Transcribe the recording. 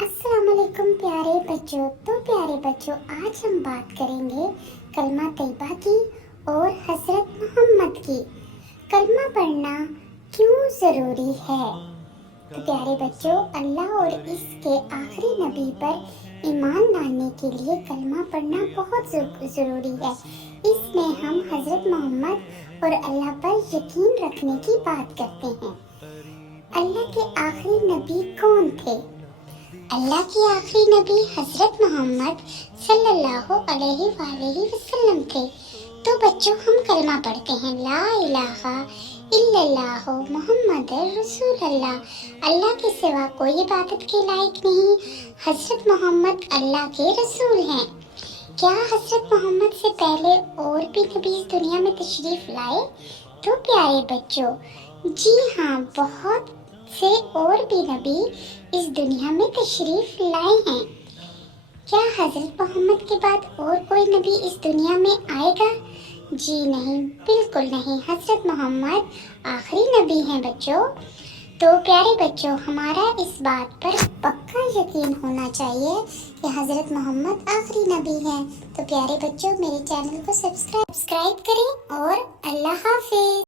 السلام علیکم پیارے بچوں آج ہم بات کریں گے کلمہ طیبہ کی اور حضرت محمد کی۔ کلمہ پڑھنا کیوں ضروری ہے؟ تو پیارے بچوں، اللہ اور اس کے آخری نبی پر ایمان لانے کے لیے کلمہ پڑھنا بہت ضروری ہے۔ اس میں ہم حضرت محمد اور اللہ پر یقین رکھنے کی بات کرتے ہیں۔ اللہ کے آخری نبی کون تھے؟ اللہ کے آخری نبی حضرت محمد صلی اللہ علیہ وآلہ وسلم تھے۔ تو بچوں، ہم کلمہ پڑھتے ہیں، لا الہ الا اللہ محمد رسول اللہ۔ اللہ کے سوا کوئی عبادت کے لائق نہیں، حضرت محمد اللہ کے رسول ہیں۔ کیا حضرت محمد سے پہلے اور بھی نبی اس دنیا میں تشریف لائے؟ تو پیارے بچوں، جی ہاں، بہت سے اور بھی نبی اس دنیا میں تشریف لائے ہیں۔ کیا حضرت محمد کے بعد اور کوئی نبی اس دنیا میں آئے گا؟ جی نہیں، بالکل نہیں، حضرت محمد آخری نبی ہیں بچوں۔ تو پیارے بچوں، ہمارا اس بات پر پکا یقین ہونا چاہیے کہ حضرت محمد آخری نبی ہیں۔ تو پیارے بچوں، میرے چینل کو سبسکرائب کریں اور اللہ حافظ۔